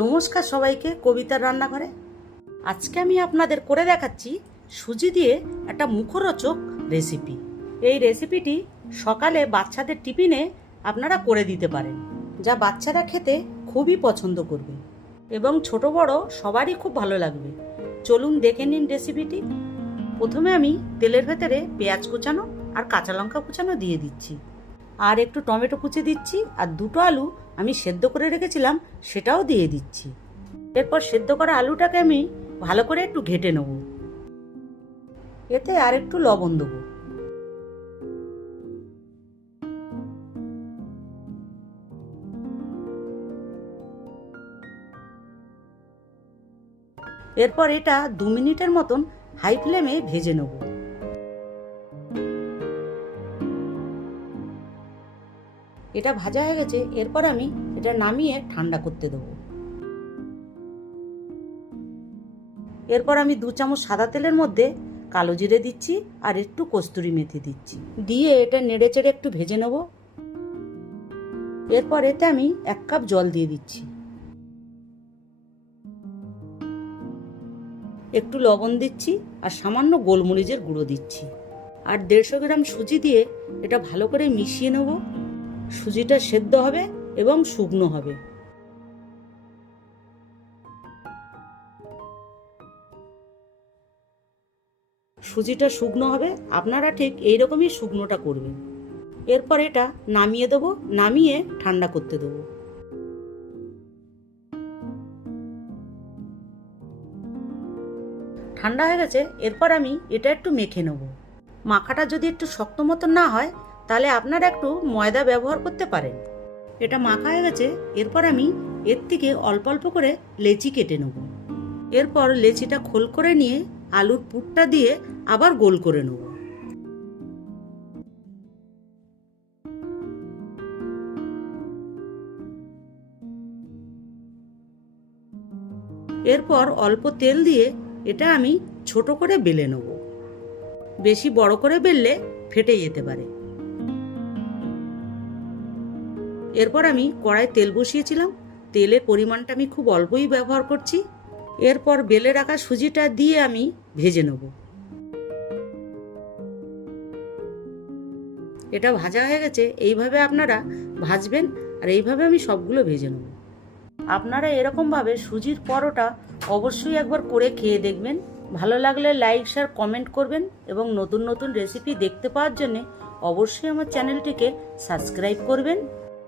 নমস্কার সবাইকে, কবিতার রান্নাঘরে। আজকে আমি আপনাদের করে দেখাচ্ছি সুজি দিয়ে একটা মুখরোচক রেসিপি। এই রেসিপিটি সকালে বাচ্চাদের টিফিনে আপনারা করে দিতে পারেন, যা বাচ্চারা খেতে খুবই পছন্দ করবে এবং ছোট বড় সবারই খুব ভালো লাগবে। চলুন দেখে নিন রেসিপিটি। প্রথমে আমি তেলের ভেতরে পেঁয়াজ কুচানো আর কাঁচা লঙ্কা কুচানো দিয়ে দিচ্ছি। আর একটু টমেটো কুচি দিচ্ছি আর দুটো আলু আমি সেদ্ধ করে রেখেছিলাম, সেটাও দিয়ে দিচ্ছি। এরপর সেদ্ধ করা আলুটাকে আমি ভালো করে একটু ঘেটে নেব। এতে আর একটু লবণ দেবো। এরপর এটা দু মিনিটের মতন হাই ফ্লেমে ভেজে নেব। এটা ভাজা হয়ে গেছে, এরপর আমি এটা নামিয়ে ঠান্ডা করতে দেবো। এরপর আমি দু চামচ সাদা তেলের মধ্যে কালো জিরে দিচ্ছি আর একটু কস্তুরি মেথি দিচ্ছি। দিয়ে এটা নেড়ে চেড়ে একটু ভেজে নেব। এরপর এতে আমি এক কাপ জল দিয়ে দিচ্ছি। একটু লবণ দিচ্ছি আর সামান্য গোলমরিচের গুঁড়ো দিচ্ছি। আর দেড়শো গ্রাম সুজি দিয়ে এটা ভালো করে মিশিয়ে নেব। সুজিটা সেদ্ধ হবে এবং শুকনো হবে। সুজিটা শুকনো হবে, আপনারা ঠিক এইরকমই শুকনোটা করবেন। এরপর এটা নামিয়ে দেবো, নামিয়ে ঠান্ডা করতে দেবো। ঠান্ডা হয়ে গেছে, এরপর আমি এটা একটু মেখে নেব। মাখাটা যদি একটু শক্ত মতন না হয় তাহলে আপনারা একটু ময়দা ব্যবহার করতে পারেন। এটা মাখা হয়ে গেছে, এরপর আমি এর থেকে অল্প অল্প করে লেচি কেটে নেব। এরপর লেচিটা খোল করে নিয়ে আলুর পুরটা দিয়ে আবার গোল করে নেব। এরপর অল্প তেল দিয়ে এটা আমি ছোট করে বেলে নেব। বেশি বড় করে বেললে ফেটে যেতে পারে। এরপর আমি কড়াই তেল বসিয়েছিলাম। তেলের পরিমাণটা আমি খুব অল্পই ব্যবহার করছি। এরপর বেলে রাখা সুজিটা দিয়ে আমি ভেজে নেব। এটা ভাজা হয়ে গেছে, এইভাবে আপনারা ভাজবেন আর এইভাবে আমি সবগুলো ভেজে নেব। আপনারা এরকমভাবে সুজির পরোটা অবশ্যই একবার করে খেয়ে দেখবেন। ভালো লাগলে লাইক, শেয়ার, কমেন্ট করবেন এবং নতুন নতুন রেসিপি দেখতে পাওয়ার জন্যে অবশ্যই আমার চ্যানেলটিকে সাবস্ক্রাইব করবেন।